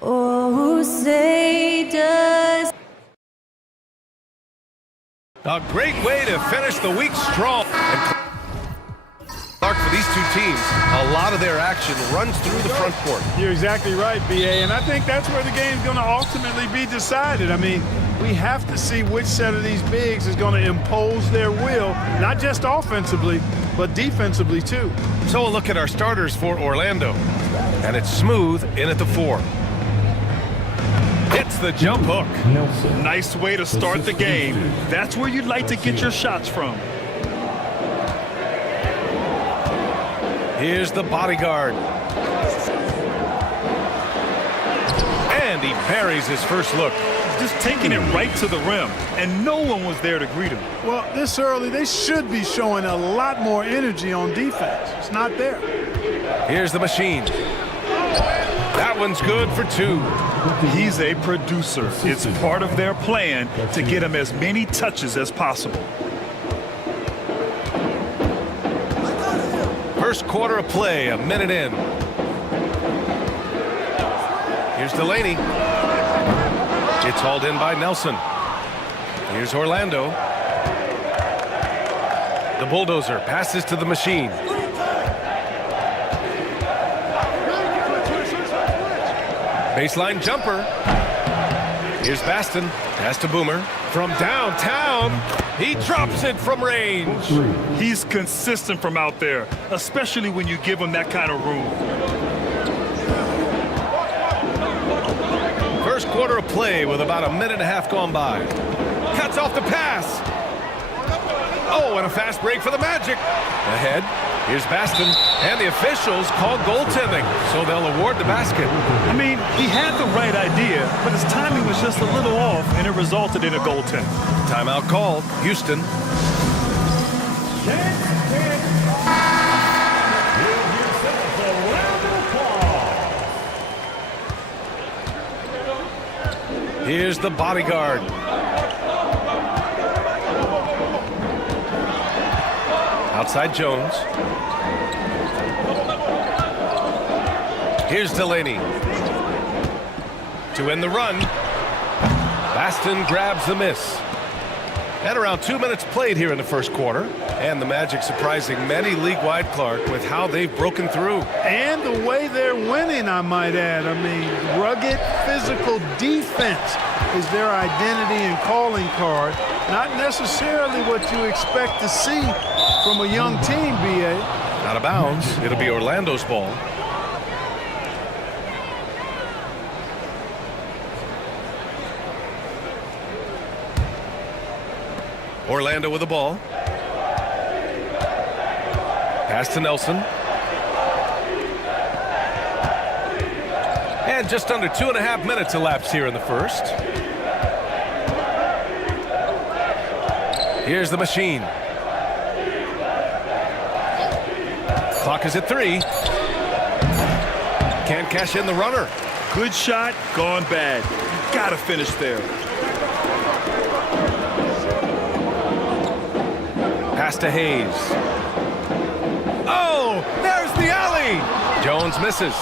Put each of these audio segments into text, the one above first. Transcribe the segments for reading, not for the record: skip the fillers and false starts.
Oh, say does. A great way to finish the week strong. And Clark, for these two teams, a lot of their action runs through the front court. You're exactly right, B.A., and I think that's where the game's going to ultimately be decided. I mean, we have to see which set of these bigs is going to impose their will, not just offensively, but defensively, too. So a look at our starters for Orlando. And it's Smooth in at the 4. Hits the jump hook. Nice way to start the game. That's where you'd like to get your shots from. Here's the bodyguard. And he buries his first look. Just taking it right to the rim, and no one was there to greet him. Well, this early, they should be showing a lot more energy on defense. It's not there. Here's the machine. That one's good for 2. He's a producer. It's part of their plan to get him as many touches as possible. First quarter of play, a minute in. Here's Delaney. It's hauled in by Nelson. Here's Orlando. The bulldozer passes to the machine. Baseline jumper. Here's Baston. Pass to Boomer. From downtown, he drops it from range. He's consistent from out there, especially when you give him that kind of room. First quarter of play with about a minute and a half gone by. Cuts off the pass. Oh, and a fast break for the Magic. Ahead, here's Baston, and the officials call goaltending, so they'll award the basket. I mean, he had the right idea, but his timing was just a little off, and it resulted in a goaltend. Timeout called. Houston. Here's the bodyguard. Outside Jones. Here's Delaney. To end the run. Baston grabs the miss. At around 2 minutes played here in the first quarter. And the Magic surprising many league-wide, Clark, with how they've broken through. And the way they're winning, I might add. I mean, rugged physical defense is their identity and calling card. Not necessarily what you expect to see from a young team, B.A. Out of bounds. It'll be Orlando's ball. Orlando with the ball. Pass to Nelson. And just under 2.5 minutes elapsed here in the first. Here's the machine. Clock is at 3. Can't cash in the runner. Good shot, gone bad. You gotta finish there. Pass to Hayes. Oh, there's the alley. Jones misses.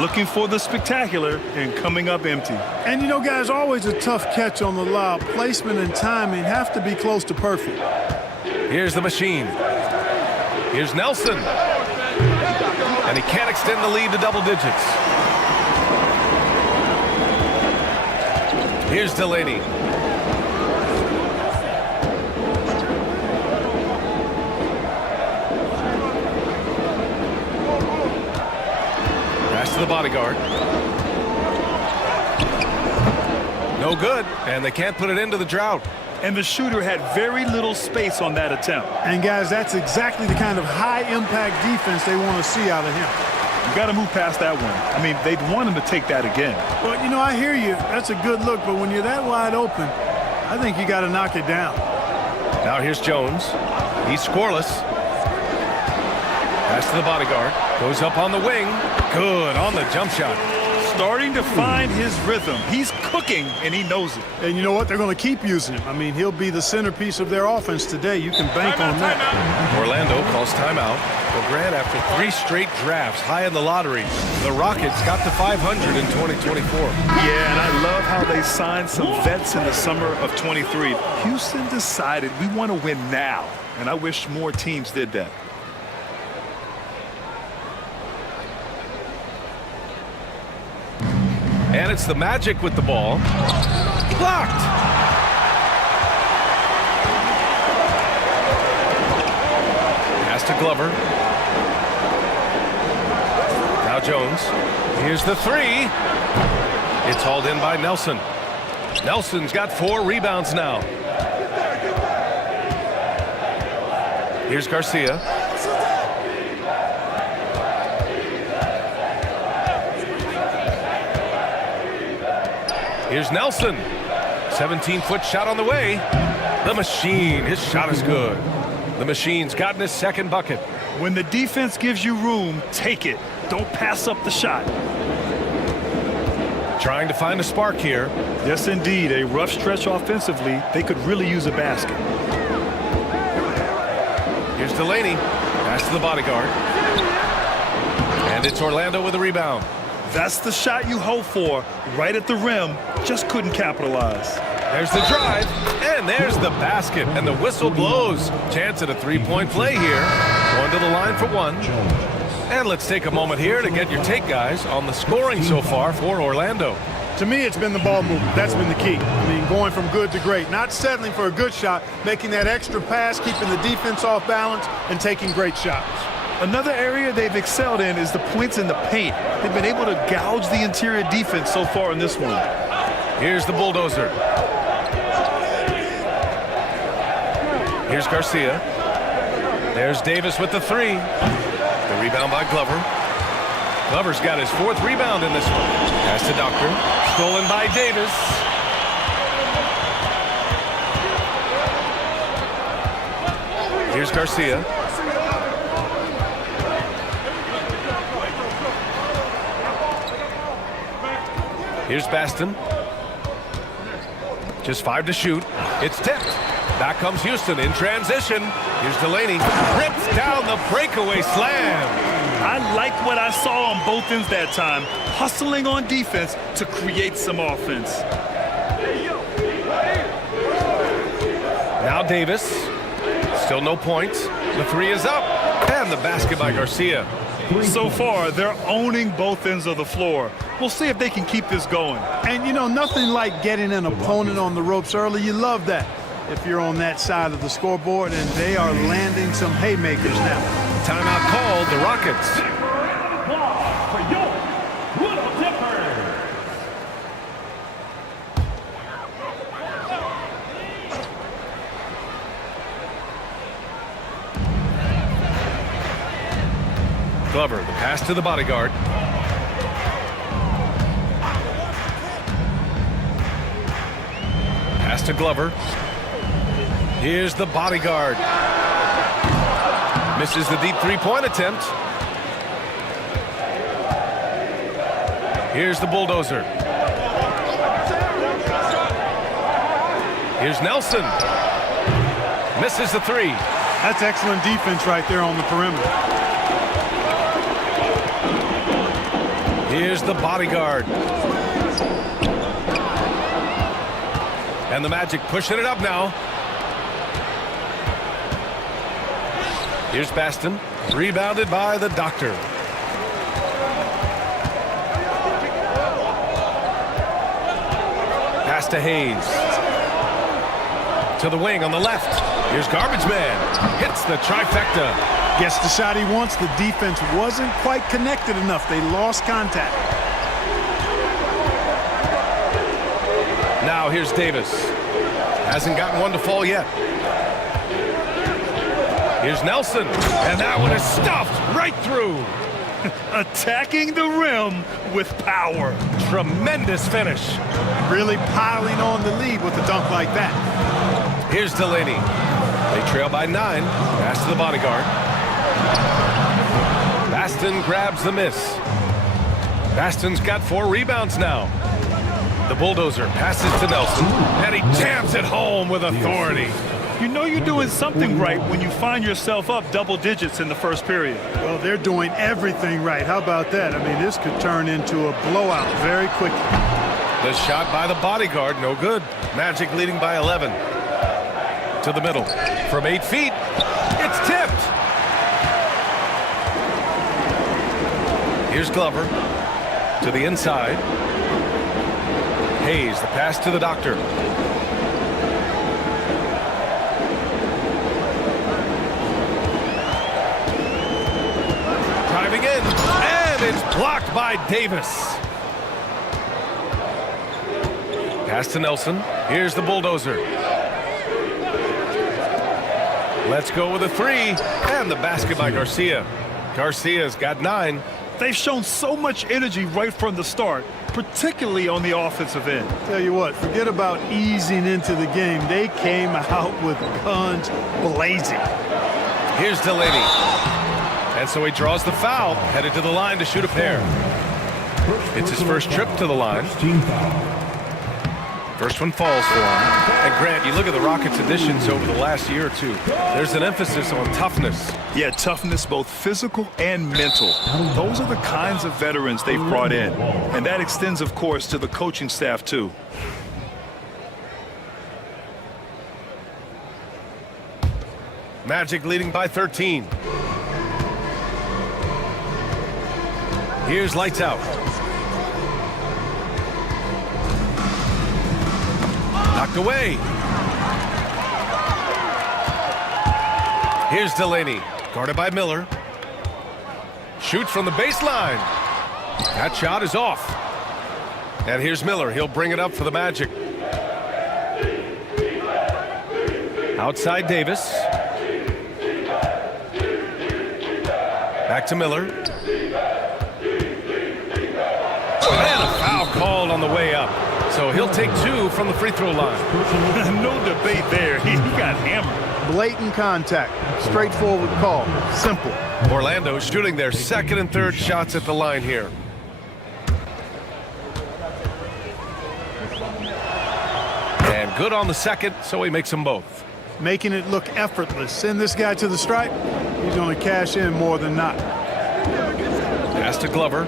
Looking for the spectacular and coming up empty. And you know, guys, always a tough catch on the lob. Placement and timing have to be close to perfect. Here's the machine. Here's Nelson. And he can't extend the lead to double digits. Here's Delaney. Pass to the bodyguard. No good, and they can't put it into the drought. And the shooter had very little space on that attempt. And, guys, that's exactly the kind of high-impact defense they want to see out of him. You got to move past that one. I mean, they'd want him to take that again. Well, you know, I hear you. That's a good look, but when you're that wide open, I think you got to knock it down. Now here's Jones. He's scoreless. Pass to the bodyguard. Goes up on the wing. Good on the jump shot. starting to find his rhythm. He's cooking, and he knows it. And you know what? They're going to keep using him. I mean, he'll be the centerpiece of their offense today. You can bank on that. Orlando calls timeout. Well, Grant, after 3 straight drafts high in the lottery, the Rockets got to 500 in 2024. Yeah, and I love how they signed some vets in the summer of 23. Houston decided we want to win now, and I wish more teams did that. And it's the Magic with the ball. Blocked. Pass to Glover. Now Jones. Here's the 3. It's hauled in by Nelson. Nelson's got 4 rebounds now. Here's Garcia. Here's Nelson. 17-foot shot on the way. The Machine. His shot is good. The Machine's gotten his second bucket. When the defense gives you room, take it. Don't pass up the shot. Trying to find a spark here. Yes, indeed. A rough stretch offensively. They could really use a basket. Here's Delaney. Pass to the bodyguard. And it's Orlando with a rebound. That's the shot you hope for. Right at the rim. Just couldn't capitalize. There's the drive. And there's the basket. And the whistle blows. Chance at a 3-point play here. Going to the line for 1. And let's take a moment here to get your take, guys, on the scoring so far for Orlando. To me, it's been the ball movement. That's been the key. I mean, going from good to great. Not settling for a good shot, making that extra pass, keeping the defense off balance, and taking great shots. Another area they've excelled in is the points in the paint. They've been able to gouge the interior defense so far in this one. Here's the bulldozer. Here's Garcia. There's Davis with the 3. The rebound by Glover. Glover's got his 4th rebound in this one. Pass to Doctor. Stolen by Davis. Here's Garcia. Here's Baston. Just 5 to shoot. It's tipped. Back comes Houston in transition. Here's Delaney. Rips down the breakaway slam. I like what I saw on both ends that time. Hustling on defense to create some offense. Now Davis. Still no points. The 3 is up. And the basket by Garcia. So far, they're owning both ends of the floor. We'll see if they can keep this going. And, you know, nothing like getting an opponent on the ropes early. You love that if you're on that side of the scoreboard, and they are landing some haymakers now. Timeout called, the Rockets. Glover, the pass to the bodyguard. Pass to Glover. Here's the bodyguard. Misses the deep 3-point attempt. Here's the bulldozer. Here's Nelson. Misses the 3. That's excellent defense right there on the perimeter. Here's the bodyguard. And the Magic pushing it up now. Here's Baston. Rebounded by the Doctor. Pass to Hayes. To the wing on the left. Here's Garbage Man. Hits the trifecta. Gets the shot he wants. The defense wasn't quite connected enough. They lost contact. Now here's Davis. Hasn't gotten one to fall yet. Here's Nelson. And that one is stuffed right through. Attacking the rim with power. Tremendous finish. Really piling on the lead with a dunk like that. Here's Delaney. They trail by 9. Pass to the bodyguard. Baston grabs the miss. Baston's got 4 rebounds now. The bulldozer passes to Nelson, and he jams it home with authority. You know you're doing something right when you find yourself up double digits in the first period. Well, they're doing everything right. How about that? I mean, this could turn into a blowout very quickly. The shot by the bodyguard, no good. Magic leading by 11. To the middle. From 8 feet, it's tipped. Here's Glover. To the inside. Hayes, the pass to the doctor. Driving in, and it's blocked by Davis. Pass to Nelson. Here's the bulldozer. Let's go with a 3, and the basket by Garcia. Garcia's got 9. They've shown so much energy right from the start, particularly on the offensive end. Tell you what, forget about easing into the game. They came out with guns blazing. Here's Delaney. And so he draws the foul, headed to the line to shoot a pair. It's his first trip to the line. First one falls for him. And Grant, you look at the Rockets' additions over the last year or two. There's an emphasis on toughness. Yeah, toughness, both physical and mental. Those are the kinds of veterans they've brought in. And that extends, of course, to the coaching staff, too. Magic leading by 13. Here's lights out. Knocked away. Here's Delaney, guarded by Miller. Shoots from the baseline. That shot is off. And here's Miller. He'll bring it up for the Magic. Outside Davis. Back to Miller. And a foul called on the way up. So he'll take 2 from the free throw line. No debate there. He got hammered. Blatant contact. Straightforward call. Simple. Orlando shooting their second and third shots at the line here. And good on the second, so he makes them both. Making it look effortless. Send this guy to the stripe. He's going to cash in more than not. Pass to Glover.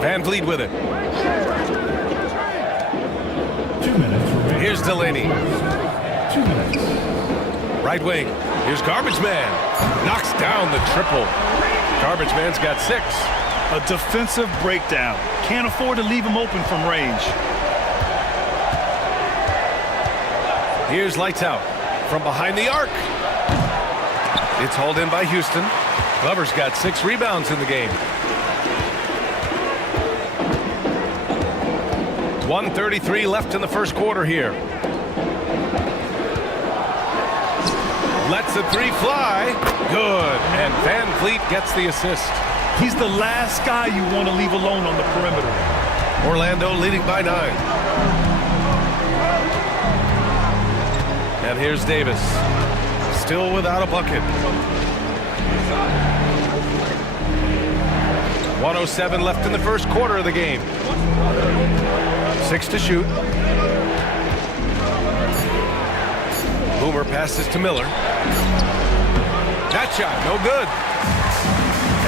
Van Vliet with it. 2 minutes. Here's Delaney. 2 minutes. Right wing. Here's Garbage Man. Knocks down the triple. Garbage Man's got 6. A defensive breakdown. Can't afford to leave him open from range. Here's lights out. From behind the arc. It's hauled in by Houston. Glover's got 6 rebounds in the game. 1:33 left in the first quarter here. Lets the 3 fly. Good. And Van Vliet gets the assist. He's the last guy you want to leave alone on the perimeter. Orlando leading by 9. And here's Davis. Still without a bucket. 1:07 left in the first quarter of the game. 6 to shoot. Boomer passes to Miller. That shot, no good.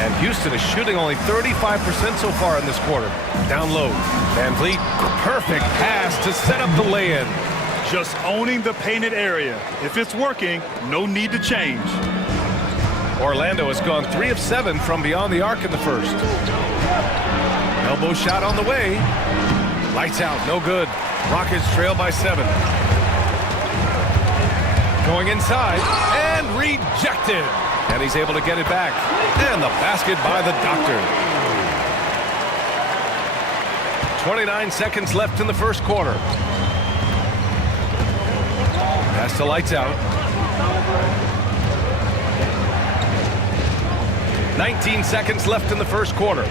And Houston is shooting only 35% so far in this quarter. Down low. Van Vliet, perfect pass to set up the lay-in. Just owning the painted area. If it's working, no need to change. Orlando has gone 3 of 7 from beyond the arc in the first. Elbow shot on the way. Lights out, no good. Rockets trail by 7. Going inside, and rejected. And he's able to get it back. And the basket by the Doctor. 29 seconds left in the first quarter. Pass to lights out. 19 seconds left in the first quarter.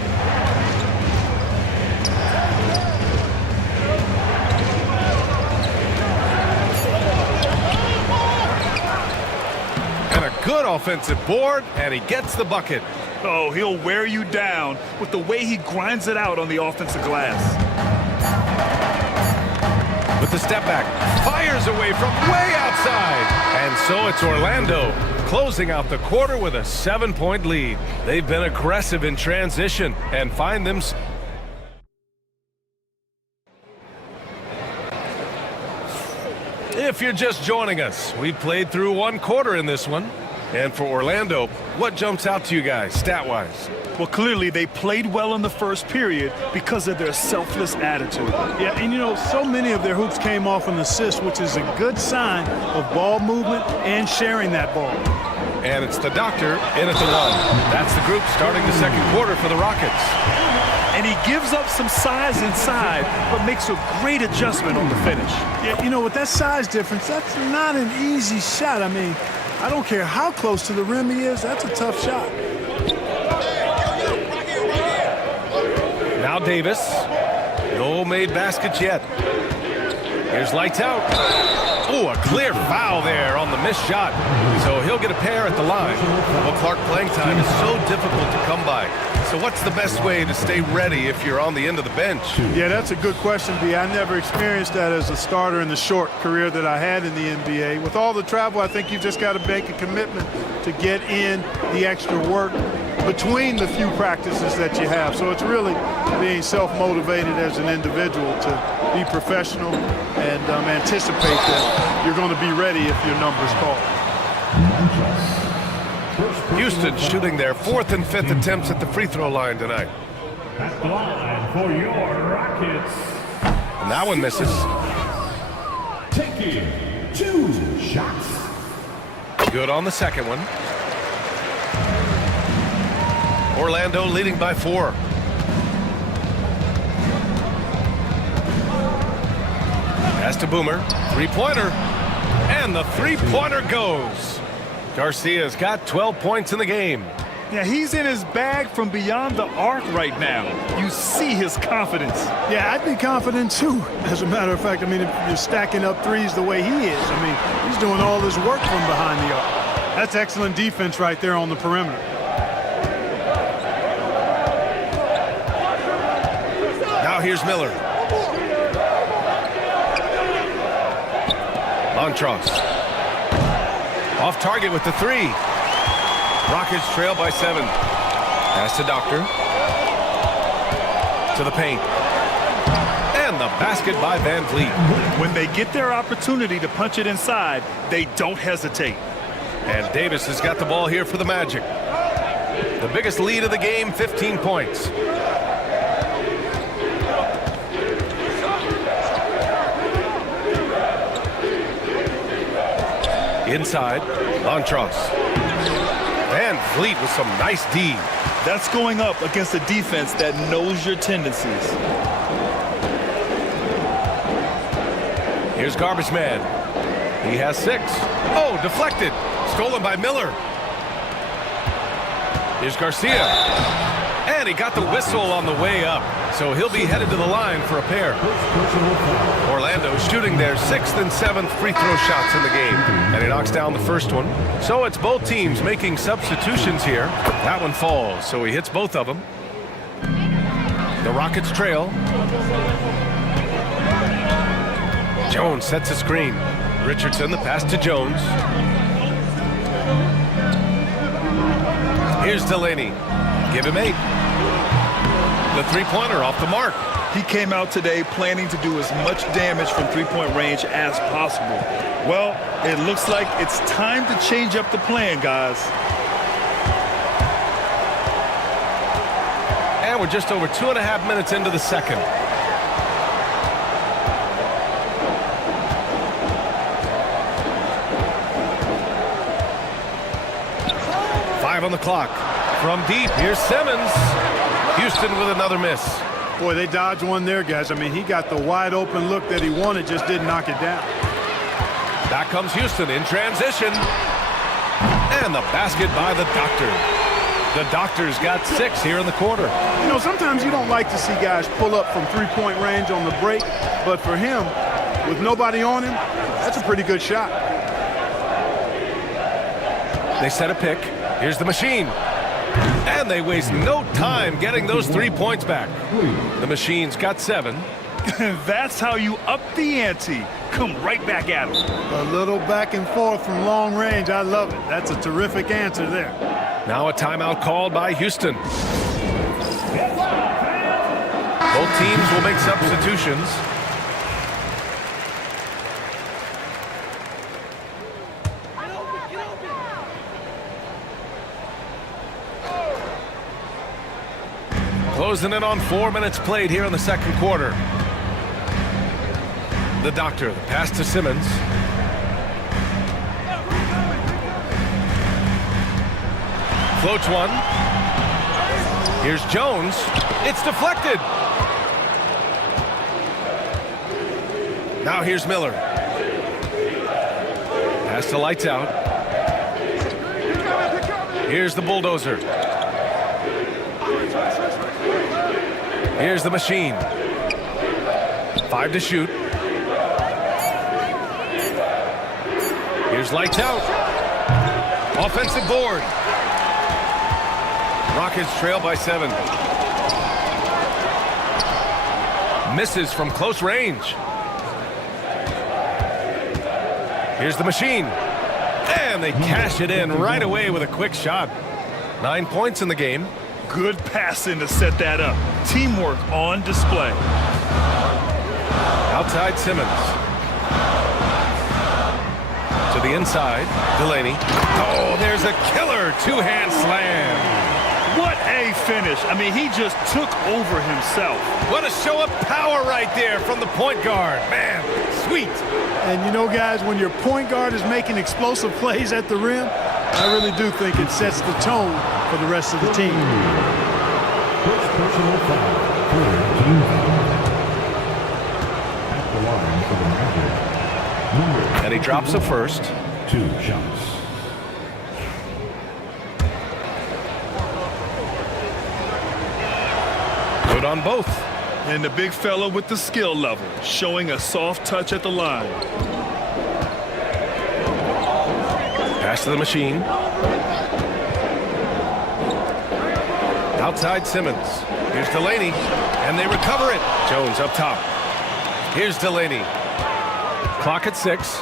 Good offensive board, and he gets the bucket. Oh, he'll wear you down with the way he grinds it out on the offensive glass. With the step back, fires away from way outside. And so it's Orlando closing out the quarter with a 7-point lead. They've been aggressive in transition and find them. If you're just joining us, we played through one quarter in this one. And for Orlando, what jumps out to you guys, stat-wise? Well, clearly they played well in the first period because of their selfless attitude. Yeah, and you know, so many of their hoops came off an assist, which is a good sign of ball movement and sharing that ball. And it's the doctor in at the one. That's the group starting the second quarter for the Rockets. And he gives up some size inside, but makes a great adjustment on the finish. Yeah, you know, with that size difference, that's not an easy shot. I mean, I don't care how close to the rim he is, that's a tough shot. Now Davis. No made baskets yet. Here's lights out. Oh, a clear foul there on the missed shot. So he'll get a pair at the line. Well, Clark, playing time is so difficult to come by. So what's the best way to stay ready if you're on the end of the bench? Yeah, that's a good question, B. I never experienced that as a starter in the short career that I had in the NBA. With all the travel, I think you've just got to make a commitment to get in the extra work between the few practices that you have. So it's really being self-motivated as an individual to be professional and anticipate that you're going to be ready if your number's called. Houston shooting their 4th and 5th attempts at the free throw line tonight. At the line for your Rockets. And that one misses. Taking 2 shots. Good on the second one. Orlando leading by 4. Pass to Boomer. Three-pointer. And the three-pointer goes. Garcia's got 12 points in the game. Yeah, he's in his bag from beyond the arc right now. You see his confidence. Yeah, I'd be confident too. As a matter of fact, I mean, if you're stacking up threes the way he is, I mean, he's doing all this work from behind the arc. That's excellent defense right there on the perimeter. Now here's Miller. Montross. Off target with the 3. Rockets trail by 7. Pass to Doctor. To the paint. And the basket by Van Vliet. When they get their opportunity to punch it inside, they don't hesitate. And Davis has got the ball here for the Magic. The biggest lead of the game, 15 points. Inside, Montross. Van Vliet with some nice D. That's going up against a defense that knows your tendencies. Here's Garbage Man. He has 6. Oh, deflected. Stolen by Miller. Here's Garcia. And he got the whistle on the way up. So he'll be headed to the line for a pair. Orlando shooting their 6th and 7th free throw shots in the game. And he knocks down the first one. So it's both teams making substitutions here. That one falls, so he hits both of them. The Rockets trail. Jones sets a screen. Richardson, the pass to Jones. Here's Delaney. Give him 8. The three-pointer off the mark. He came out today planning to do as much damage from three-point range as possible. Well, it looks like it's time to change up the plan, guys. And we're just over 2.5 minutes into the second. Five on the clock. From deep, here's Simmons. Houston with another miss. Boy, they dodged one there, guys. I mean, he got the wide open look that he wanted, just didn't knock it down. Back comes Houston in transition. And the basket by the Doctor. The Doctor's got 6 here in the quarter. You know, sometimes you don't like to see guys pull up from three-point range on the break, but for him, with nobody on him, that's a pretty good shot. They set a pick. Here's the machine. And they waste no time getting those 3 points back. The machine's got 7. That's how you up the ante. Come right back at him. A little back and forth from long range. I love it. That's a terrific answer there. Now a timeout called by Houston. Both teams will make substitutions. Closing in on 4 minutes played here in the second quarter. The doctor, the pass to Simmons. Floats one. Here's Jones. It's deflected. Now here's Miller. Pass to Lights Out. Here's the bulldozer. Here's the machine. 5 to shoot. Here's Lights Out. Offensive board. Rockets trail by 7. Misses from close range. Here's the machine. And they cash it in right away with a quick shot. 9 points in the game. Good passing to set that up. Teamwork on display. Outside Simmons. To the inside, Delaney. Oh, there's a killer two-hand slam. What a finish. I mean, he just took over himself. What a show of power right there from the point guard. Man, sweet. And you know, guys, when your point guard is making explosive plays at the rim, I really do think it sets the tone for the rest of the team. First personal foul for team foul. At the line for the Magic. And he drops a first. 2 shots. Good on both. And the big fella with the skill level, showing a soft touch at the line. Pass to the machine. Outside Simmons. Here's Delaney. And they recover it. Jones up top. Here's Delaney. Clock at 6.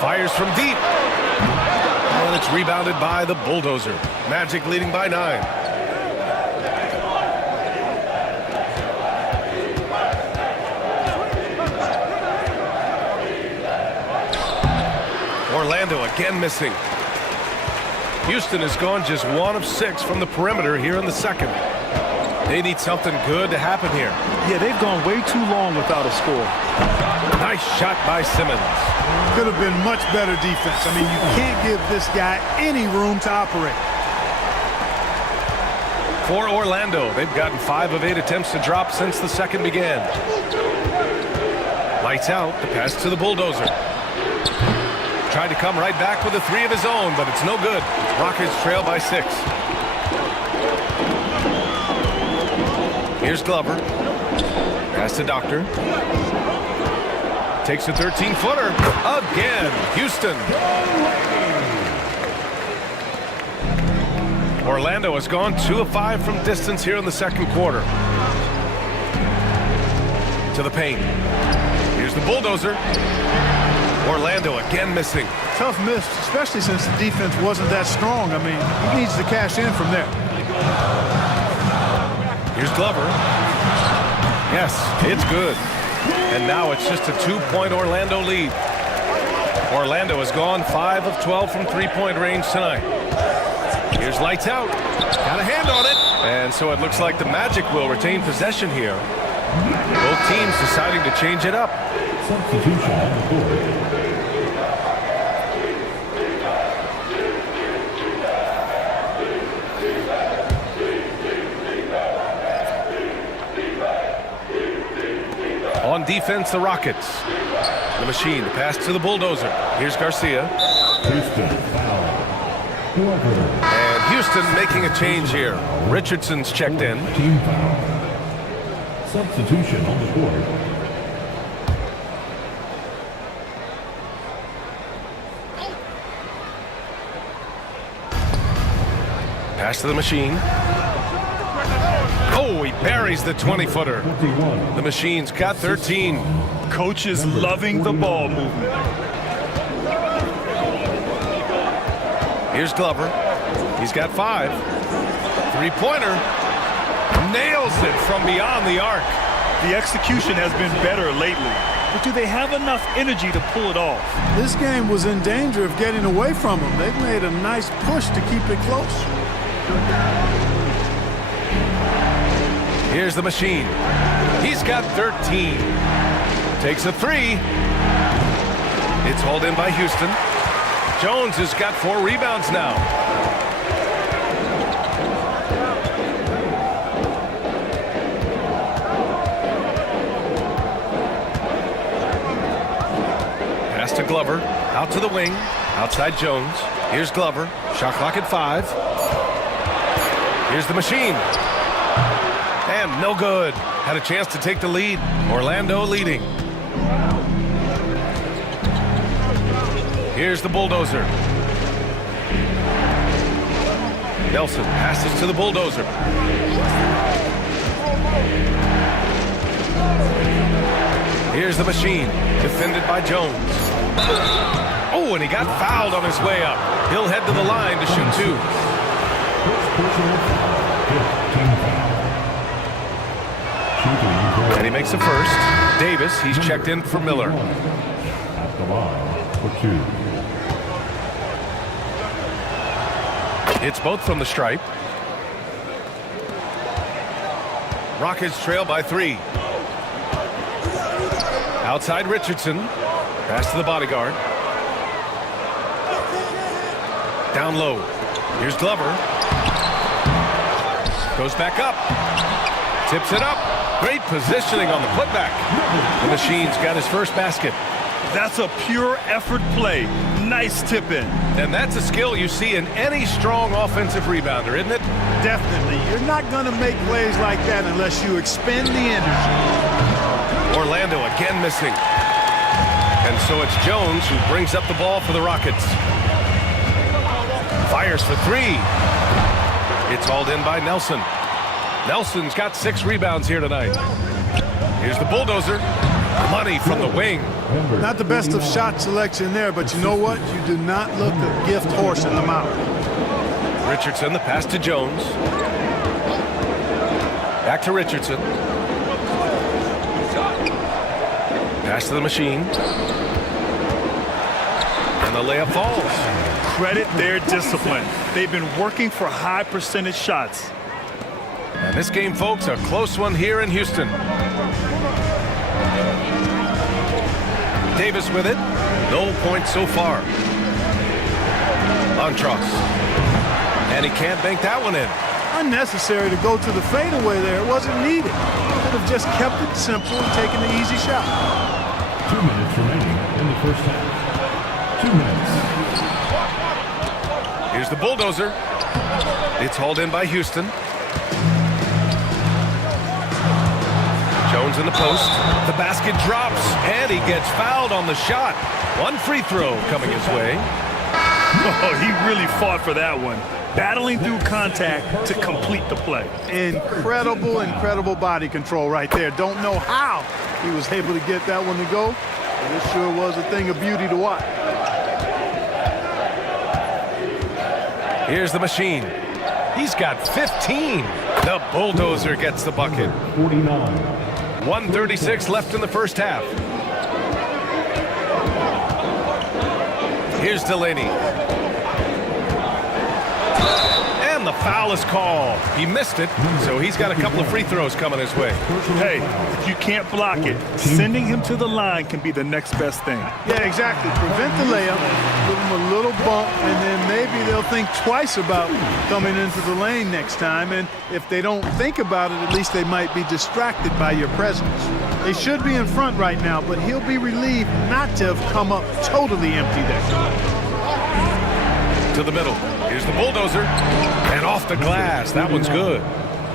Fires from deep. And it's rebounded by the bulldozer. Magic leading by 9. Orlando again missing. Houston has gone just 1 of 6 from the perimeter here in the second. They need something good to happen here. Yeah, they've gone way too long without a score. Nice shot by Simmons. Could have been much better defense. I mean, you can't give this guy any room to operate. For Orlando, they've gotten 5 of 8 attempts to drop since the second began. Lights out, the pass to the bulldozer. Tried to come right back with a 3 of his own, but it's no good. Rockets trail by 6. Here's Glover. Pass to Doctor. Takes a 13-footer. Again, Houston. Orlando has gone 2 of 5 from distance here in the second quarter. To the paint. Here's the bulldozer. Orlando again missing. Tough miss, especially since the defense wasn't that strong. I mean, he needs to cash in from there. Here's Glover. Yes, it's good. And now it's just a 2-point Orlando lead. Orlando has gone 5 of 12 from 3-point range tonight. Here's Lights Out. Got a hand on it. And so it looks like the Magic will retain possession here. Both teams deciding to change it up. Substitution on the board. On defense, the Rockets. The machine, the pass to the bulldozer. Here's Garcia. Houston foul. Whoever. And Houston making a change here. Richardson's checked in. Team foul. Substitution on the board. Pass to the machine. Oh, he buries the 20-footer. 21. The machine's got 13. Coach is loving the ball movement. Here's Glover. He's got 5. Three-pointer. Nails it from beyond the arc. The execution has been better lately, but do they have enough energy to pull it off? This game was in danger of getting away from them. They've made a nice push to keep it close. Here's the machine. He's got 13. Takes a 3. It's hauled in by Houston. Jones has got 4 rebounds now. Pass to Glover. Out to the wing. Outside Jones. Here's Glover. Shot clock at 5. Here's the machine. And no good. Had a chance to take the lead. Orlando leading. Here's the bulldozer. Nelson passes to the bulldozer. Here's the machine, defended by Jones. Oh, and he got fouled on his way up. He'll head to the line to shoot 2. And he makes a first. Davis, he's checked in for Miller. At the line for 2. It's both from the stripe. Rockets trail by 3. Outside Richardson. Pass to the bodyguard. Down low. Here's Glover. Goes back up. Tips it up. Great positioning on the putback. The machine's got his first basket. That's a pure effort play. Nice tip in. And that's a skill you see in any strong offensive rebounder, isn't it? Definitely. You're not going to make plays like that unless you expend the energy. Orlando again missing. And so it's Jones who brings up the ball for the Rockets. Fires for 3. It's hauled in by Nelson. Nelson's got 6 rebounds here tonight. Here's the bulldozer. Money from the wing. Not the best of shot selection there, but you know what? You do not look a gift horse in the mouth. Richardson, the pass to Jones. Back to Richardson. Pass to the machine. And the layup falls. Credit their discipline. They've been working for high percentage shots. And this game, folks, a close one here in Houston. Davis with it. No points so far. Montross. And he can't bank that one in. Unnecessary to go to the fadeaway there. It wasn't needed. Could have just kept it simple and taken the easy shot. 2 minutes remaining in the first half. 2 minutes. Here's the bulldozer. It's hauled in by Houston. Jones in the post. The basket drops, and he gets fouled on the shot. 1 free throw coming his way. Oh, he really fought for that one. Battling through contact to complete the play. Incredible, incredible body control right there. Don't know how he was able to get that one to go, but it sure was a thing of beauty to watch. Here's the machine. He's got 15. The bulldozer gets the bucket. 49. 1:36 left in the first half. Here's Delaney. And the foul is called. He missed it, so he's got a couple of free throws coming his way. Hey, if you can't block it, sending him to the line can be the next best thing. Yeah, exactly. Prevent the layup, give them a little bump, and then maybe they'll think twice about coming into the lane next time. And if they don't think about it, at least they might be distracted by your presence. They should be in front right now, but he'll be relieved not to have come up totally empty there. To the middle. Here's the bulldozer. And off the glass. That one's good.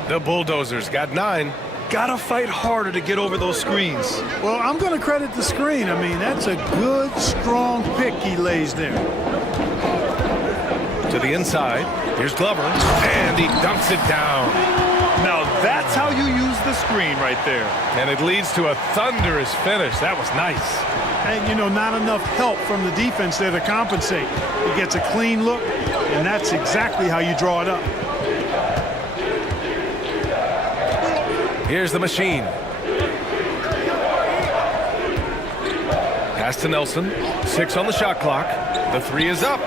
The bulldozer's got 9. Gotta fight harder to get over those screens. Well, I'm going to credit the screen. I mean, that's a good, strong pick he lays there. To the inside. Here's Glover. And he dunks it down. Now that's how you use the screen right there. And it leads to a thunderous finish. That was nice. And, you know, not enough help from the defense there to compensate. He gets a clean look, and that's exactly how you draw it up. Here's the machine. Pass to Nelson. 6 on the shot clock. The 3 is up.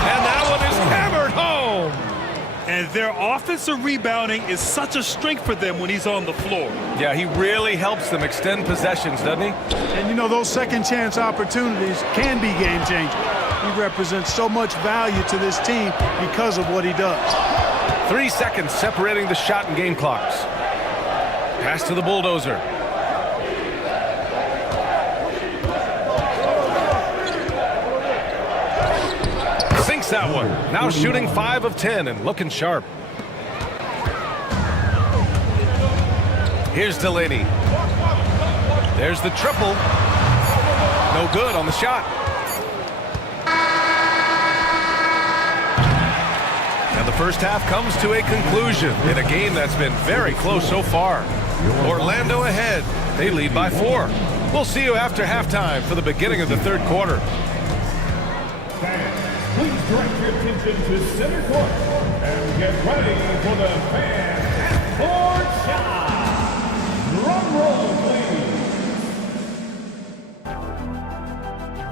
And that one is hammered home. And their offensive rebounding is such a strength for them when he's on the floor. Yeah, he really helps them extend possessions, doesn't he? And, you know, those second chance opportunities can be game-changing. He represents so much value to this team because of what he does. 3 seconds separating the shot and game clocks. Pass to the bulldozer. Sinks that one. Now shooting 5 of 10 and looking sharp. Here's Delaney. There's the triple. No good on the shot. And the first half comes to a conclusion in a game that's been very close so far. Orlando ahead. They lead by 4. We'll see you after halftime for the beginning of the third quarter. Please direct your attention to center court and get ready for the fan court shot. Drum roll, please.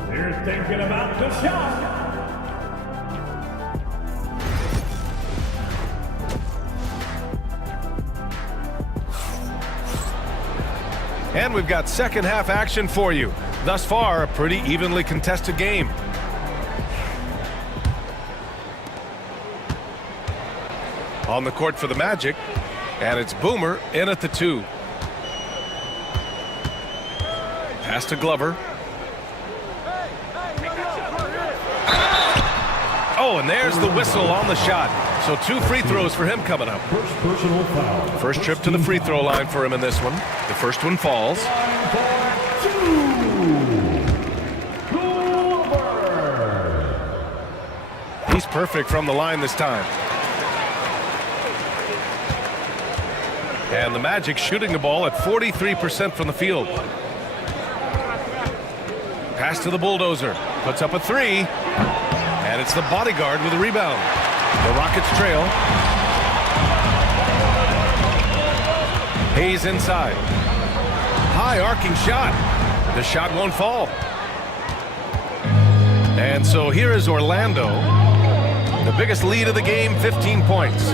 They're thinking about the shot. And we've got second half action for you. Thus far, a pretty evenly contested game. On the court for the Magic, and it's Boomer in at the 2. Pass to Glover. Oh, and there's the whistle on the shot. So 2 free throws for him coming up. First personal foul. First trip to the free throw line for him in this one. The first one falls. He's perfect from the line this time. And the Magic shooting the ball at 43% from the field. Pass to the bulldozer. Puts up a 3. And it's the bodyguard with a rebound. The Rockets trail. Hayes inside. High arcing shot. The shot won't fall. And so here is Orlando. The biggest lead of the game, 15 points.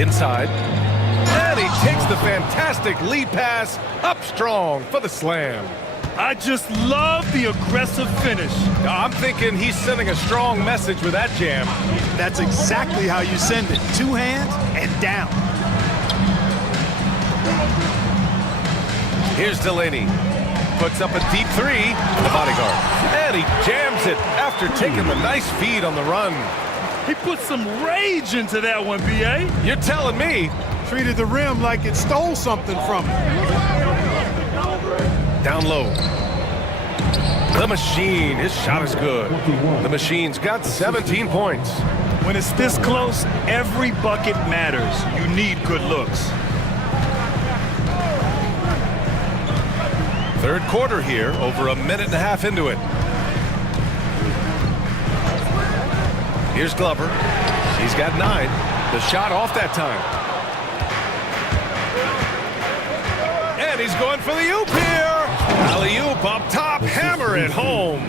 Inside. And he takes the fantastic lead pass up strong for the slam. I just love the aggressive finish. I'm thinking he's sending a strong message with that jam. That's exactly how you send it. 2 hands and down. Here's Delaney. Puts up a deep 3. The bodyguard. And he jams it after taking the nice feed on the run. He put some rage into that one, B.A. You're telling me. Treated the rim like it stole something from him. Down low. The Machine. His shot is good. The Machine's got 17 points. When it's this close, every bucket matters. You need good looks. Third quarter here, over a minute and a half into it. Here's Glover. He's got 9. The shot off that time. And he's going for the oop here. Alley-oop up top, hammer it home.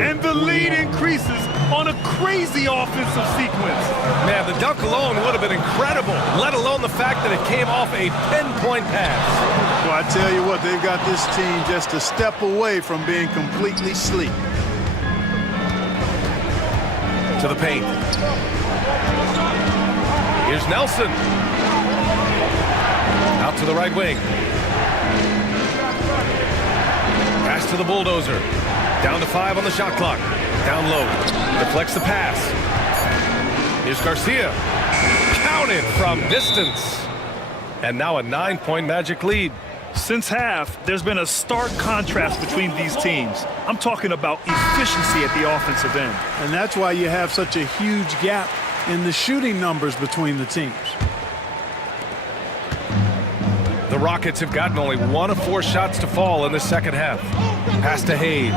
And the lead increases on a crazy offensive sequence. Man, the dunk alone would have been incredible, let alone the fact that it came off a pinpoint pass. Well, I tell you what, they've got this team just a step away from being completely sleep. To the paint. Here's Nelson. Out to the right wing. Pass to the bulldozer. Down to 5 on the shot clock. Down low. Deflects the pass. Here's Garcia. Counted from distance. And now a 9-point Magic lead. Since half, there's been a stark contrast between these teams. I'm talking about efficiency at the offensive end. And that's why you have such a huge gap in the shooting numbers between the teams. The Rockets have gotten only 1 of 4 shots to fall in the second half. Pass to Hayes.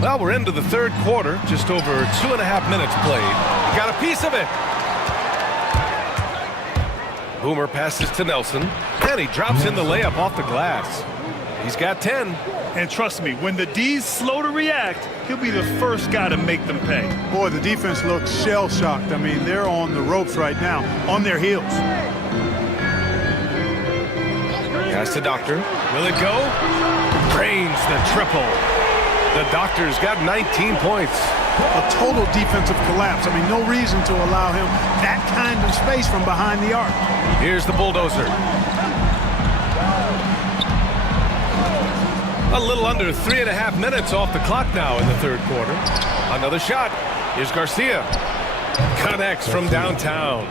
Well, we're into the third quarter. Just over 2.5 minutes played. Got a piece of it. Boomer passes to Nelson. And he drops in the layup off the glass. He's got 10. And trust me, when the D's slow to react, he'll be the first guy to make them pay. Boy, the defense looks shell-shocked. I mean, they're on the ropes right now, on their heels. Pass to Doctor. Will it go? Drains the triple. The Doctor's got 19 points. A total defensive collapse. I mean, no reason to allow him that kind of space from behind the arc. Here's the bulldozer. A little under 3.5 minutes off the clock now in the third quarter. Another shot. Here's Garcia. Connects from downtown.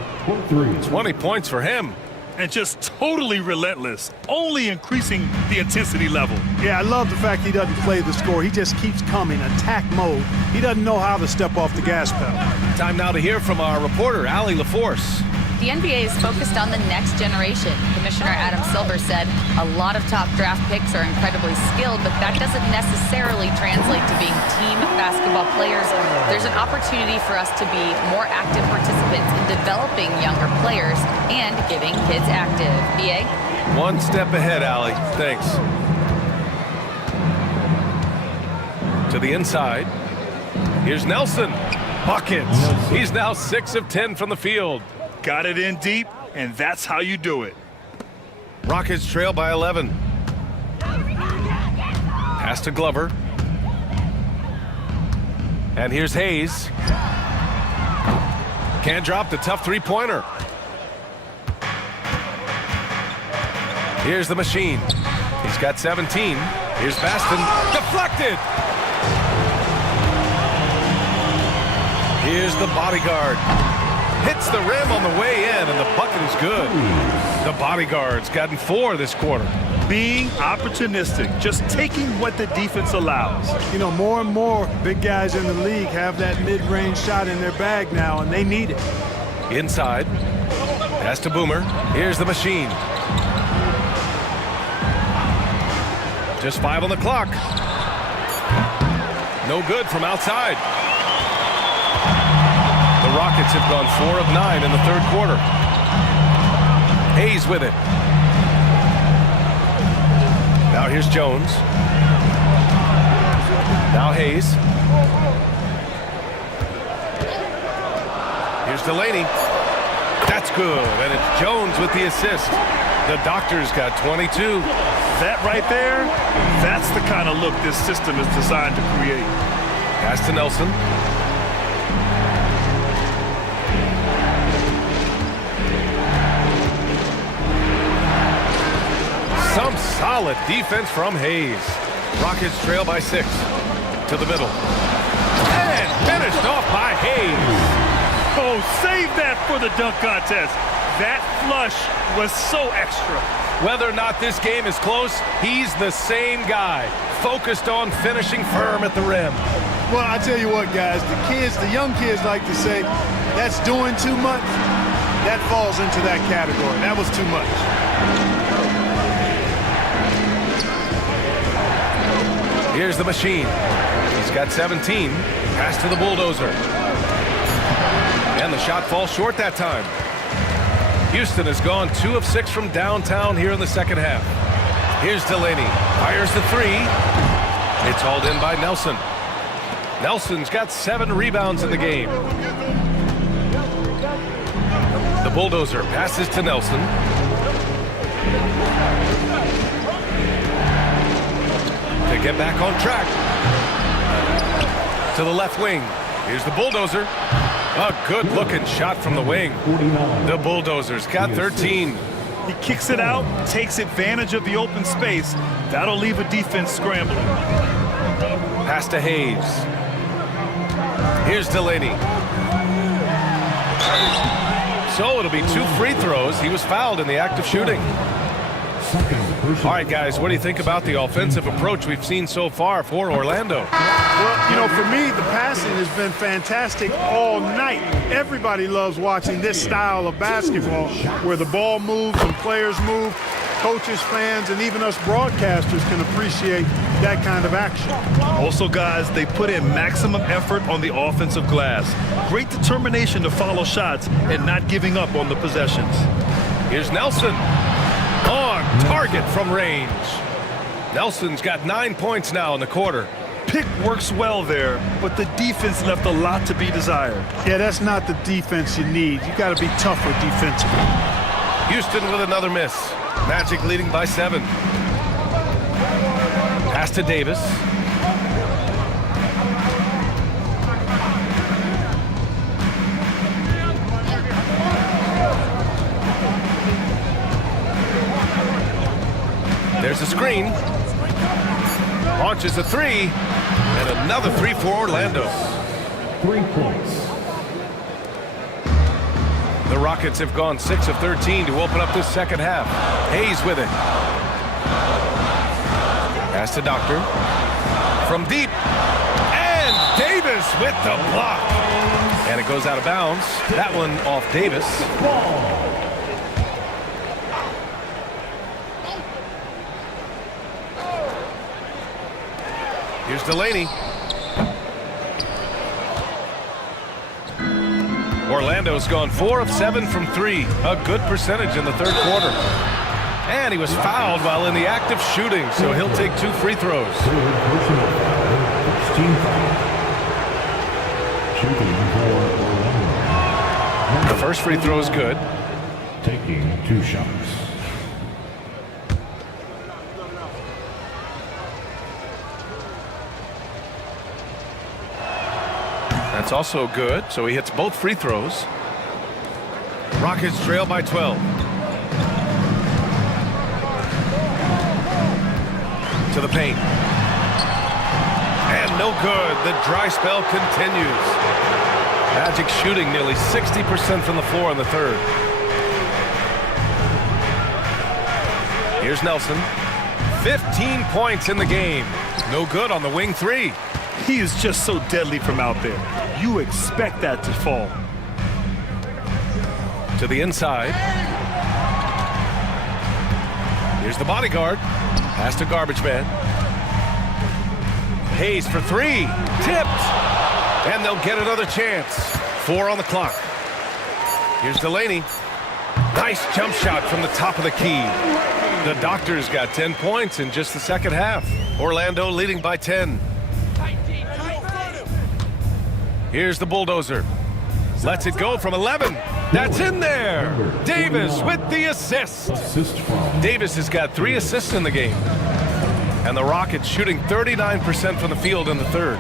20 points for him. And just totally relentless, only increasing the intensity level. Yeah, I love the fact he doesn't play the score. He just keeps coming, attack mode. He doesn't know how to step off the gas pedal. Time now to hear from our reporter, Allie LaForce. The NBA is focused on the next generation. Commissioner Adam Silver said a lot of top draft picks are incredibly skilled, but that doesn't necessarily translate to being team basketball players. There's an opportunity for us to be more active participants in developing younger players and getting kids active. BA? One step ahead, Allie. Thanks. To the inside. Here's Nelson. Buckets. He's now 6 of 10 from the field. Got it in deep, and that's how you do it. Rockets trail by 11. Pass to Glover. And here's Hayes. Can't drop the tough three-pointer. Here's the machine. He's got 17. Here's Baston. Deflected! Here's the bodyguard. Hits the rim on the way in, and the bucket is good. The bodyguard's gotten 4 this quarter. Being opportunistic, just taking what the defense allows. You know, more and more big guys in the league have that mid-range shot in their bag now, and they need it. Inside. Pass to Boomer. Here's the machine. Just 5 on the clock. No good from outside. The Rockets have gone 4 of 9 in the third quarter. Hayes with it. Now here's Jones. Now Hayes. Here's Delaney. That's good, and it's Jones with the assist. The Doctor's got 22. That right there, that's the kind of look this system is designed to create. Pass to Nelson. Some solid defense from Hayes. Rockets trail by 6. To the middle. And finished off by Hayes. Oh, save that for the dunk contest. That flush was so extra. Whether or not this game is close, he's the same guy. Focused on finishing firm at the rim. Well, I tell you what, guys, the young kids like to say, that's doing too much. That falls into that category. That was too much. Here's the machine. He's got 17. Pass to the bulldozer. And the shot falls short that time. Houston has gone 2 of 6 from downtown here in the second half. Here's Delaney. Fires the 3. It's hauled in by Nelson. Nelson's got 7 rebounds in the game. The bulldozer passes to Nelson. To get back on track. To the left wing. Here's the bulldozer. A good-looking shot from the wing. The bulldozer's got 13. He kicks it out, takes advantage of the open space. That'll leave a defense scrambling. Pass to Hayes. Here's Delaney. So it'll be 2 free throws. He was fouled in the act of shooting. All right, guys, what do you think about the offensive approach we've seen so far for Orlando? Well, you know, for me, the passing has been fantastic all night. Everybody loves watching this style of basketball where the ball moves and players move. Coaches, fans, and even us broadcasters can appreciate that kind of action. Also, guys, they put in maximum effort on the offensive glass. Great determination to follow shots and not giving up on the possessions. Here's Nelson. On target from range. Nelson's got 9 points now in the quarter. Pick works well there, but the defense left a lot to be desired. Yeah, that's not the defense you need. You got to be tougher defensively. Houston with another miss. Magic leading by 7. Pass to Davis. There's a screen. Launches a 3. And another 3 for Orlando. 3 points. The Rockets have gone 6 of 13 to open up this second half. Hayes with it. Pass to Doctor. From deep. And Davis with the block. And it goes out of bounds. That one off Davis. Here's Delaney. Orlando's gone 4 of 7 from 3. A good percentage in the third quarter. And he was fouled while in the act of shooting, so he'll take 2 free throws. The first free throw is good. Taking 2 shots. That's also good, so he hits both free throws. Rockets trail by 12. To the paint. And no good. The dry spell continues. Magic shooting nearly 60% from the floor in the third. Here's Nelson. 15 points in the game. No good on the wing 3. He is just so deadly from out there. You expect that to fall. To the inside. Here's the bodyguard. Pass to garbage man. Hayes for 3. Tipped. And they'll get another chance. 4 on the clock. Here's Delaney. Nice jump shot from the top of the key. The Doctors got 10 points in just the second half. Orlando leading by 10. Here's the bulldozer. Lets it go from 11. That's in there. Davis with the assist. Davis has got 3 assists in the game. And the Rockets shooting 39% from the field in the third.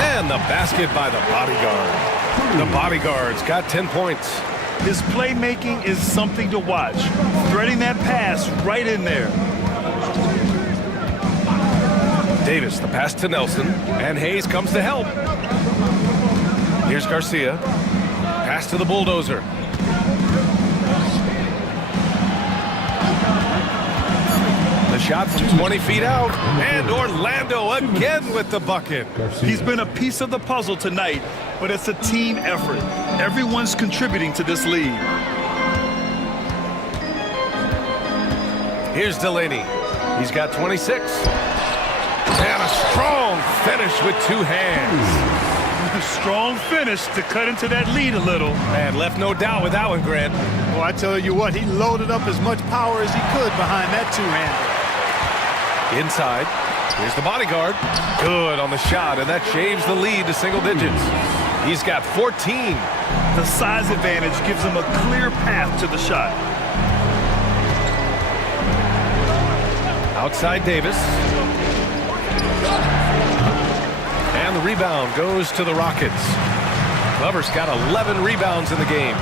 And the basket by the bodyguard. The bodyguard's got 10 points. His playmaking is something to watch. Threading that pass right in there. Davis, the pass to Nelson. And Hayes comes to help. Here's Garcia. Pass to the bulldozer. The shot from 20 feet out. And Orlando again with the bucket. He's been a piece of the puzzle tonight, but it's a team effort. Everyone's contributing to this lead. Here's Delaney. He's got 26. And a strong finish with 2 hands. A strong finish to cut into that lead a little. And left no doubt with that one, Grant. Well, I tell you what, he loaded up as much power as he could behind that 2-hander. Inside. Here's the bodyguard. Good on the shot, and that shaves the lead to single digits. He's got 14. The size advantage gives him a clear path to the shot. Outside Davis. And the rebound goes to the Rockets. Glover's got 11 rebounds in the game.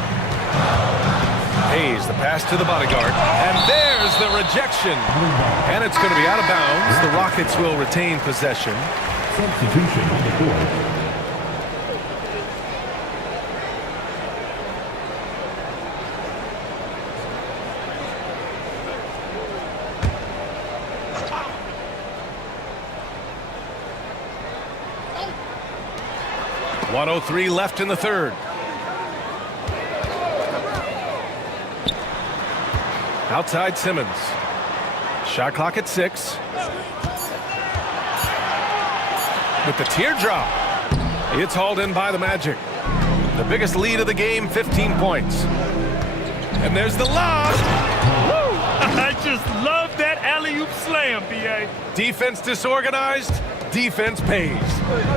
Hayes, the pass to the bodyguard. And there's the rejection. And it's going to be out of bounds. The Rockets will retain possession. Substitution on the court. 1:03 left in the third. Outside Simmons. Shot clock at 6. With the teardrop. It's hauled in by the Magic. The biggest lead of the game, 15 points. And there's the lob. Woo! I just love that alley-oop slam, B.A. Defense disorganized, defense pays.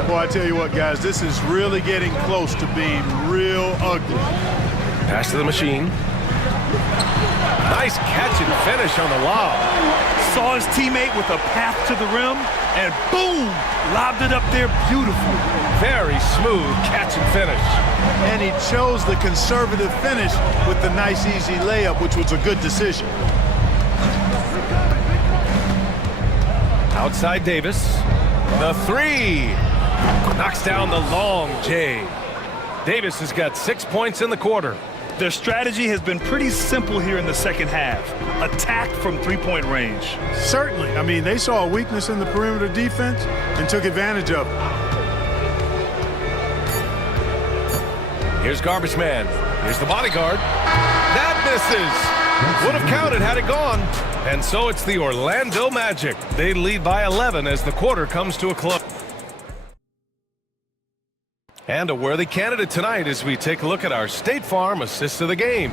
Boy, I tell you what, guys, this is really getting close to being real ugly. Pass to the machine. Nice catch and finish on the lob. Saw his teammate with a path to the rim, and boom! Lobbed it up there beautifully. Very smooth catch and finish. And he chose the conservative finish with the nice, easy layup, which was a good decision. Outside Davis. The 3. Knocks down the long J. Davis has got 6 points in the quarter. Their strategy has been pretty simple here in the second half. Attack from three-point range. Certainly. I mean, they saw a weakness in the perimeter defense and took advantage of it. Here's Garbage Man. Here's the bodyguard. That misses. Would have counted had it gone. And so it's the Orlando Magic. They lead by 11 as the quarter comes to a close. And a worthy candidate tonight as we take a look at our State Farm assist of the game.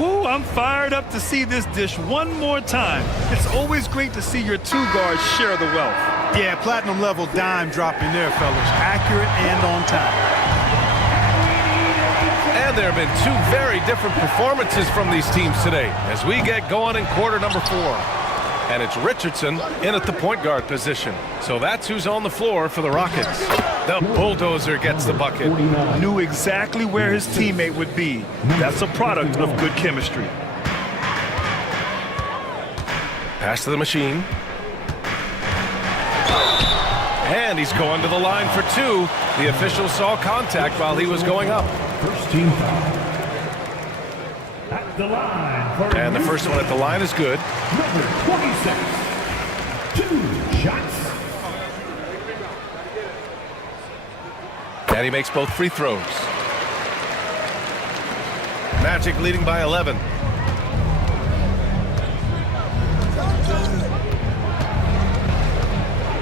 Woo, I'm fired up to see this dish one more time. It's always great to see your two guards share the wealth. Yeah, platinum level dime dropping there, fellas. Accurate and on time. And there have been two very different performances from these teams today as we get going in quarter number 4. And it's Richardson in at the point guard position. So that's who's on the floor for the Rockets. The bulldozer gets the bucket. Knew exactly where his teammate would be. That's a product of good chemistry. Pass to the machine. And he's going to the line for 2. The official saw contact while he was going up. First team foul. At the line for And the first one at the line is good. number 26. 2 shots. And he makes both free throws. Magic leading by 11.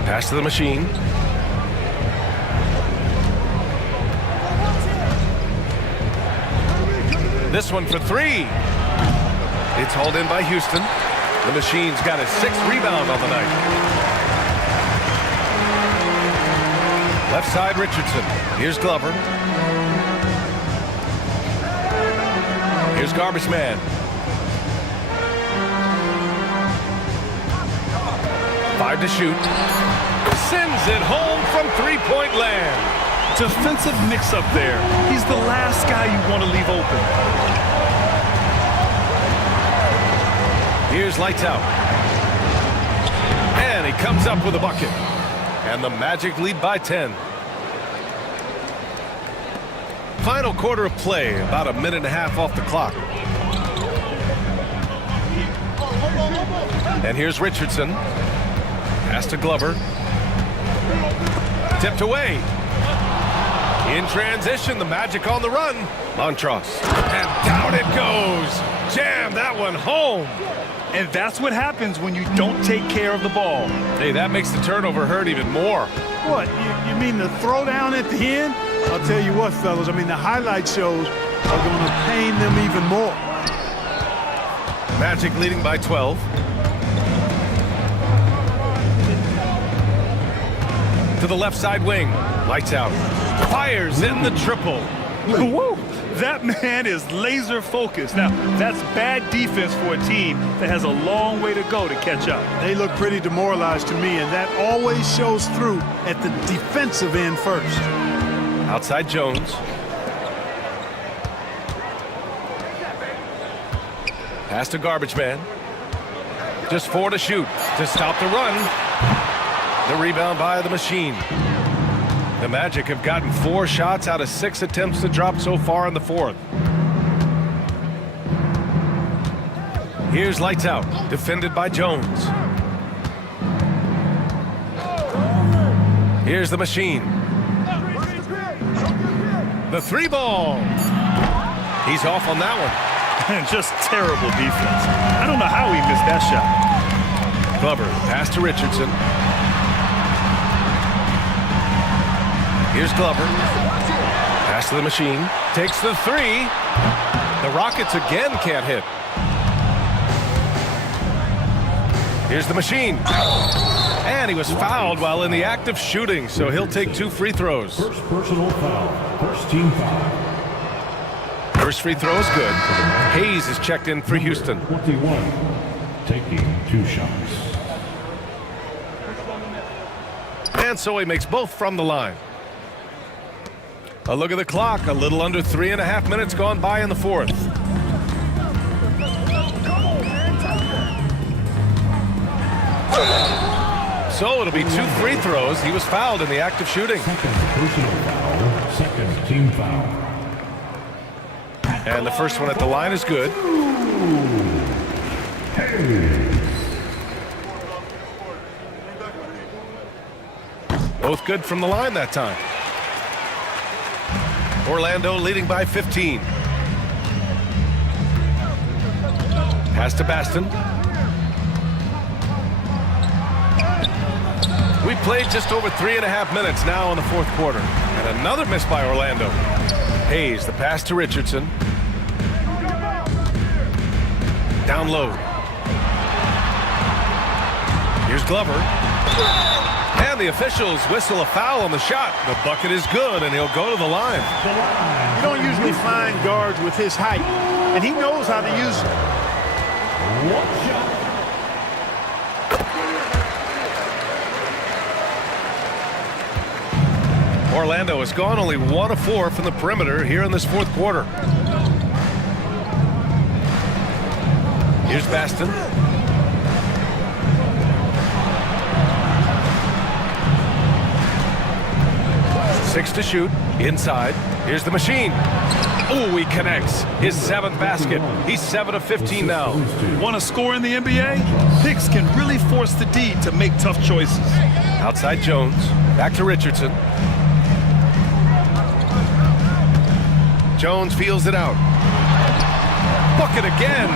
Pass to the machine. This one for 3. It's hauled in by Houston. The machine's got his 6th rebound on the night. Left side, Richardson. Here's Glover. Here's Garbage Man. Five to shoot. Sends it home from three-point land. Defensive mix-up there. He's the last guy you want to leave open. Here's lights out. And he comes up with a bucket. And the Magic lead by 10. Final quarter of play, about a minute and a half off the clock. And here's Richardson. Pass to Glover. Tipped away. In transition, the Magic on the run. Montross. And down it goes. Jam that one home. And that's what happens when you don't take care of the ball. Hey, that makes the turnover hurt even more. What, you mean the throwdown at the end? I'll tell you what, fellas, I mean, the highlight shows are going to pain them even more. Magic leading by 12. To the left side wing. Lights out. Fires in the triple. Woo! That man is laser focused. Now, that's bad defense for a team that has a long way to go to catch up. They look pretty demoralized to me, and that always shows through at the defensive end first. Outside Jones. Pass to Garbage Man. Just 4 to shoot to stop the run. The rebound by the machine. The Magic have gotten 4 shots out of 6 attempts to drop so far in the 4th. Here's lights out, defended by Jones. Here's the machine. The three ball. He's off on that one. Just terrible defense. I don't know how he missed that shot. Glover, pass to Richardson. Here's Glover. Pass to the machine. Takes the three. The Rockets again can't hit. Here's the machine. And he was fouled while in the act of shooting, so he'll take 2 free throws. First personal foul. First team foul. First free throw is good. Hayes is checked in for Houston. 21. Taking 2 shots. And so he makes both from the line. A look at the clock. A little under 3.5 minutes gone by in the fourth. So it'll be 2 free throws. He was fouled in the act of shooting. Second personal foul. Second team foul. And the first one at the line is good. Both good from the line that time. Orlando leading by 15. Pass to Baston. We played just over 3.5 minutes now in the fourth quarter. And another miss by Orlando. Hayes, the pass to Richardson. Down low. Here's Glover. And the officials whistle a foul on the shot. The bucket is good, and he'll go to the line. You don't usually find guards with his height, and he knows how to use it. One shot. Orlando has gone only 1 of 4 from the perimeter here in this fourth quarter. Here's Baston. Six to shoot. Inside. Here's the machine. Oh, he connects. His 7th basket. He's 7 of 15 now. Want to score in the NBA? Picks can really force the D to make tough choices. Outside Jones. Back to Richardson. Jones feels it out. Bucket again.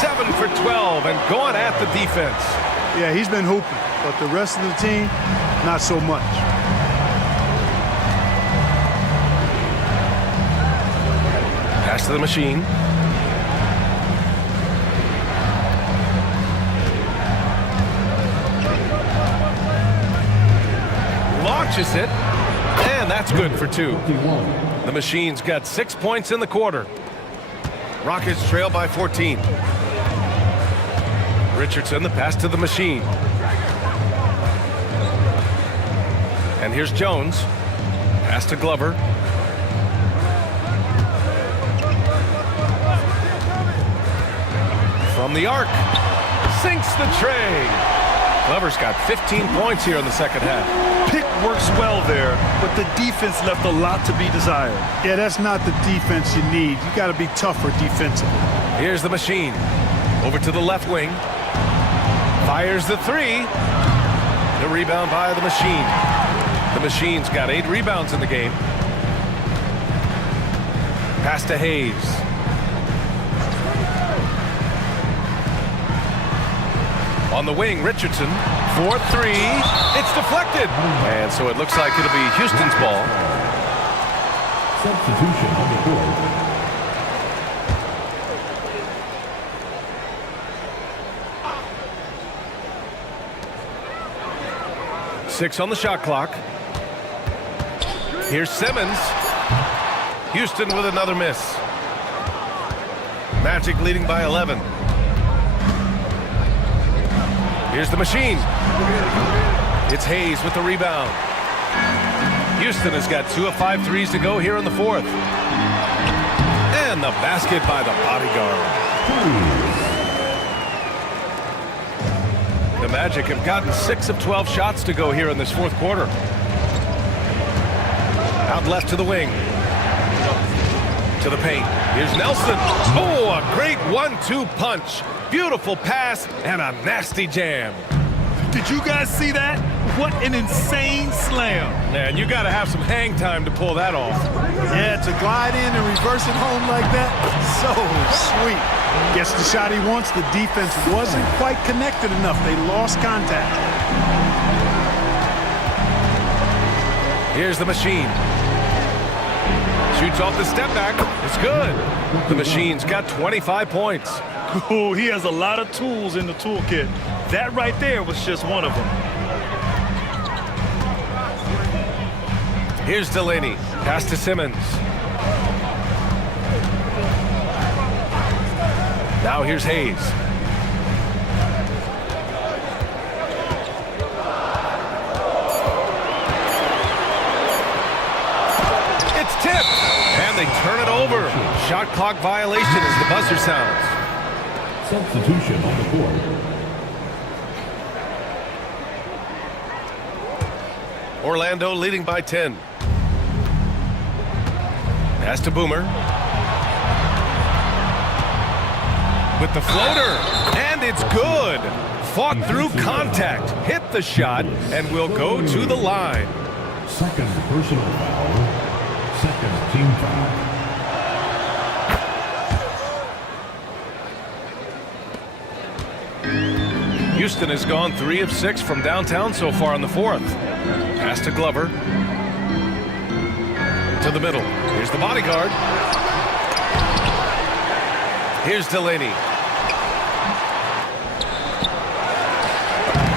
7 for 12 and going at the defense. Yeah, he's been hooping, but the rest of the team, not so much. Pass to the machine. Launches it. And that's good for 2. The machine's got 6 points in the quarter. Rockets trail by 14. Richardson, the pass to the machine. And here's Jones. Pass to Glover. From the arc. Sinks the tray. Glover's got 15 points here in the second half. Pick works well there, but the defense left a lot to be desired. Yeah, that's not the defense you need. You got to be tougher defensively. Here's the machine. Over to the left wing. Fires the 3. The rebound by the machine. The machine's got 8 rebounds in the game. Pass to Hayes. On the wing, Richardson. 4-3. It's deflected. And so it looks like it'll be Houston's ball. Substitution on the board. Six on the shot clock. Here's Simmons. Houston with another miss. Magic leading by 11. Here's the machine. It's Hayes with the rebound. Houston has got 2 of 5 threes to go here in the fourth. And the basket by the bodyguard. The Magic have gotten 6 of 12 shots to go here in this fourth quarter. Out left to the wing. To the paint. Here's Nelson. Oh, a great 1-2 punch. Beautiful pass and a nasty jam. Did you guys see that? What an insane slam. Man, you got to have some hang time to pull that off. Yeah, to glide in and reverse it home like that, so sweet. Gets the shot he wants. The defense wasn't quite connected enough. They lost contact. Here's the machine. Shoots off the step back. It's good. The machine's got 25 points. Oh, he has a lot of tools in the toolkit. That right there was just one of them. Here's Delaney. Pass to Simmons. Now here's Hayes. It's tipped. And they turn it over. Shot clock violation as the buzzer sounds. Substitution on the court. Orlando leading by 10. Pass to Boomer. With the floater. And it's good. Fought through contact. Hit the shot and will go to the line. Second personal foul. Second team foul. Houston has gone 3 of 6 from downtown so far in the fourth. Pass to Glover. To the middle. Here's the bodyguard. Here's Delaney.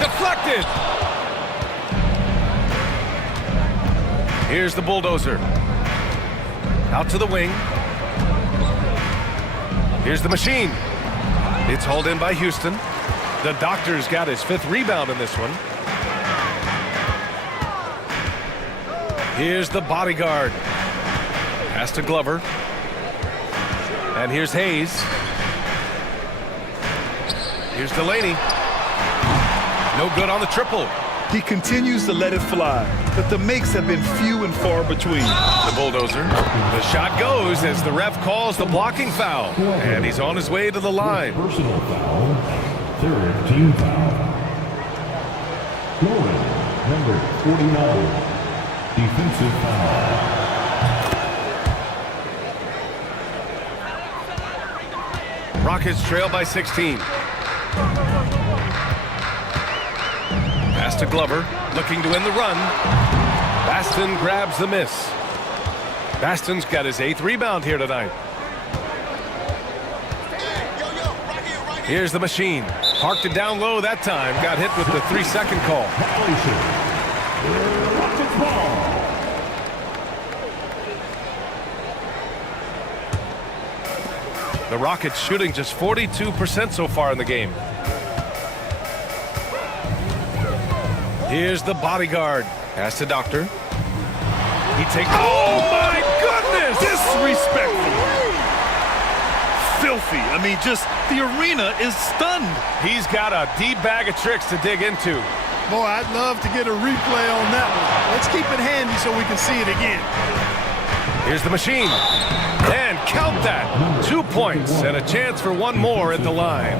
Deflected. Here's the bulldozer. Out to the wing. Here's the machine. It's hauled in by Houston. The Doctor's got his 5th rebound in this one. Here's the bodyguard. Pass to Glover. And here's Hayes. Here's Delaney. No good on the triple. He continues to let it fly, but the makes have been few and far between. The bulldozer. The shot goes as the ref calls the blocking foul. And he's on his way to the line. Personal foul. Third team foul. Lauren, number 49. Defensive foul. Rockets trail by 16. Pass to Glover, looking to win the run. Baston grabs the miss. Baston's got his 8th rebound here tonight. Here's the machine. Parked it down low that time. Got hit with the 3-second call. Rockets ball. The Rockets shooting just 42% so far in the game. Here's the bodyguard. Pass to Doctor. He takes... Oh, my goodness! Disrespectful. Filthy. I mean, just the arena is stunned. He's got a deep bag of tricks to dig into. Boy, I'd love to get a replay on that one. Let's keep it handy so we can see it again. Here's the machine. And count that. 2 points and a chance for one more at the line.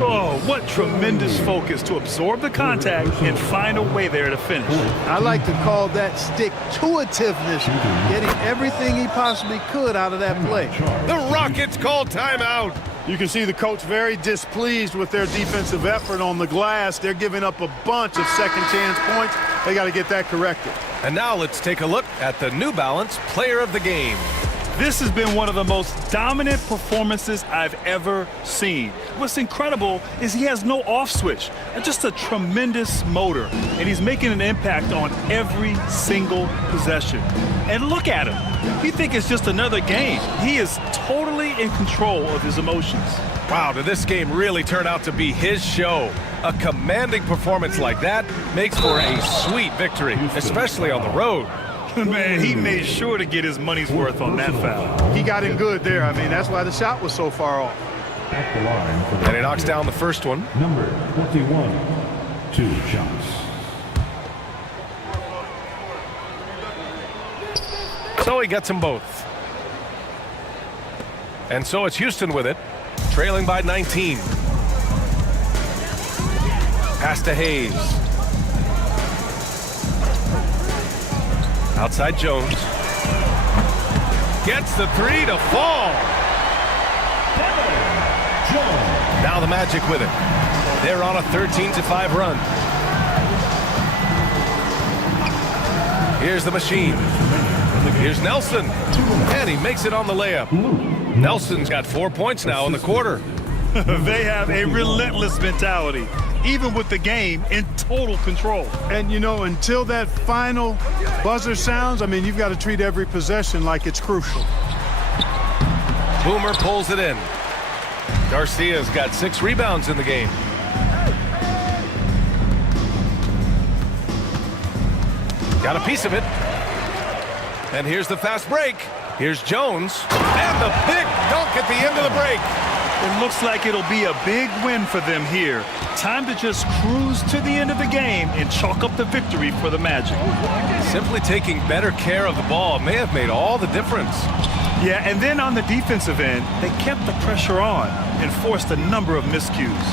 Oh, what tremendous focus to absorb the contact and find a way there to finish. I like to call that stick-to-itiveness, getting everything he possibly could out of that play. The Rockets call timeout. You can see the coach very displeased with their defensive effort on the glass. They're giving up a bunch of second-chance points. They got to get that corrected. And now let's take a look at the New Balance Player of the Game. This has been one of the most dominant performances I've ever seen. What's incredible is he has no off switch, just a tremendous motor, and he's making an impact on every single possession. And look at him. You think it's just another game. He is totally in control of his emotions. Wow, did this game really turn out to be his show? A commanding performance like that makes for a sweet victory, especially on the road. Man, he made sure to get his money's worth on that foul. He got in good there. I mean, that's why the shot was so far off. At the line for the And he knocks down the first one. number 21. 2 shots. So he gets them both. And so it's Houston with it, trailing by 19. Pass to Hayes. Outside Jones. Gets the three to fall. Now the Magic with it. They're on a 13-5 run. Here's the Machine. Here's Nelson. And he makes it on the layup. Nelson's got 4 points now in the quarter. They have a relentless mentality, even with the game in total control. And, you know, until that final buzzer sounds, I mean, you've got to treat every possession like it's crucial. Boomer pulls it in. Garcia's got 6 rebounds in the game. Got a piece of it. And here's the fast break. Here's Jones. And the big dunk at the end of the break. It looks like it'll be a big win for them here. Time to just cruise to the end of the game and chalk up the victory for the Magic. Simply taking better care of the ball may have made all the difference. Yeah, and then on the defensive end, they kept the pressure on and forced a number of miscues.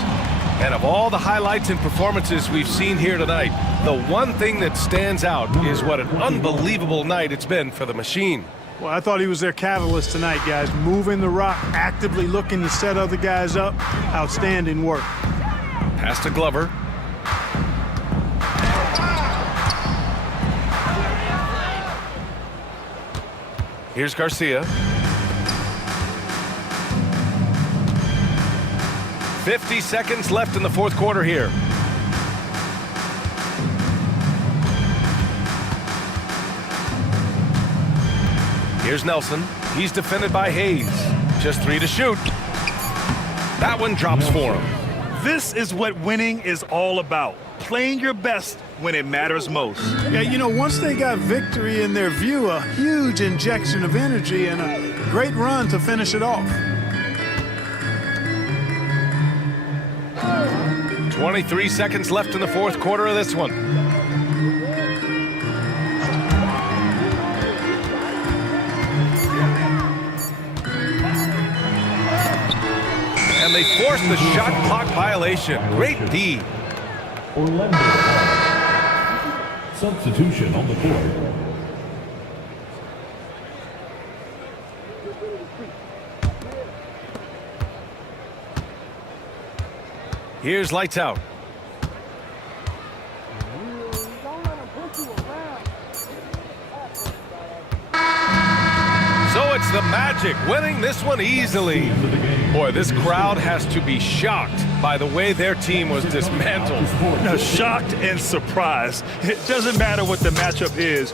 And of all the highlights and performances we've seen here tonight, the one thing that stands out is what an unbelievable night it's been for the Machine. Well, I thought he was their catalyst tonight, guys. Moving the rock, actively looking to set other guys up. Outstanding work. Pass to Glover. Here's Garcia. 50 seconds left in the fourth quarter here. Here's Nelson. He's defended by Hayes. Just 3 to shoot. That one drops for him. This is what winning is all about. Playing your best when it matters most. Yeah, you know, once they got victory in their view, a huge injection of energy and a great run to finish it off. 23 seconds left in the fourth quarter of this one. And they force the shot clock violation. Great D. Orlando. Substitution on the court. Here's lights out. So it's the Magic winning this one easily. Boy, this crowd has to be shocked by the way their team was dismantled. Now, shocked and surprised. It doesn't matter what the matchup is.